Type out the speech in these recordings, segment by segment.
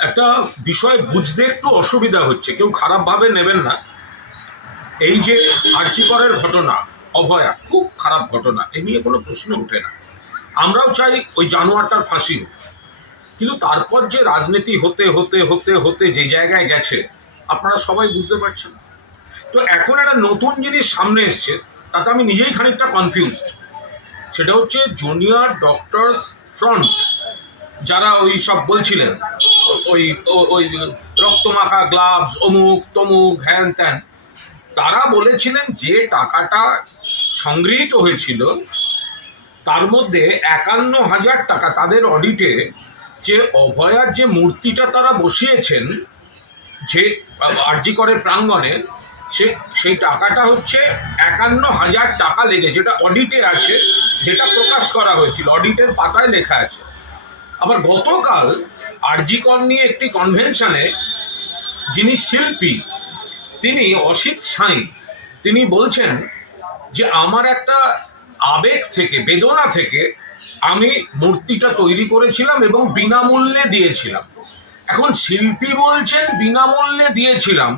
একটা বিষয় বুঝতে একটু অসুবিধা হচ্ছে, কেউ খারাপভাবে নেবেন না। এই যে আর্চিকরের ঘটনা, অভয়া খুব খারাপ ঘটনা, এ নিয়ে কোনো প্রশ্ন ওঠে না। আমরাও চাই ওই জানোয়ারটার ফাঁসি হোক, কিন্তু তারপর যে রাজনীতি হতে হতে হতে হতে যে জায়গায় গেছে আপনারা সবাই বুঝতে পারছেন। তো এখন একটা নতুন জিনিস সামনে এসছে, তাতে আমি নিজেই খানিকটা কনফিউজড। সেটা হচ্ছে জুনিয়র ডক্টরস ফ্রন্ট, যারা ওই সব বলছিলেন, ওই ওই রক্তমাখা গ্লাভস অমুক তমুক হ্যান ত্যান, তারা বলেছিলেন যে টাকাটা সংগৃহীত হয়েছিল তার মধ্যে ৫১,০০০ টাকা তাদের অডিটে, যে অভয়ার যে মূর্তিটা তারা বসিয়েছেন যে আরজিকরের প্রাঙ্গণে, সেই টাকাটা হচ্ছে ৫১,০০০ টাকা লেগে, যেটা অডিটে আছে, যেটা প্রকাশ করা হয়েছিল, অডিটের পাতায় লেখা আছে। আবার গতকাল আরজিকর নিয়ে একটি কনভেনশনে যিনি শিল্পী, তিনি অসিত সাঁই, তিনি বলছেন যে আমার একটা আবেগ থেকে, বেদনা থেকে আমি মূর্তিটা তৈরি করেছিলাম এবং বিনামূল্যে দিয়েছিলাম। এখন শিল্পী বলছেন বিনামূল্যে দিয়েছিলাম,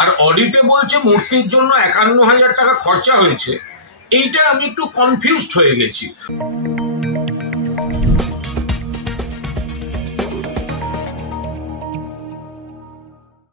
আর অডিটে বলছে মূর্তির জন্য ৫১,০০০ টাকা খরচা হয়েছে। এইটা আমি একটু কনফিউজড হয়ে গেছি।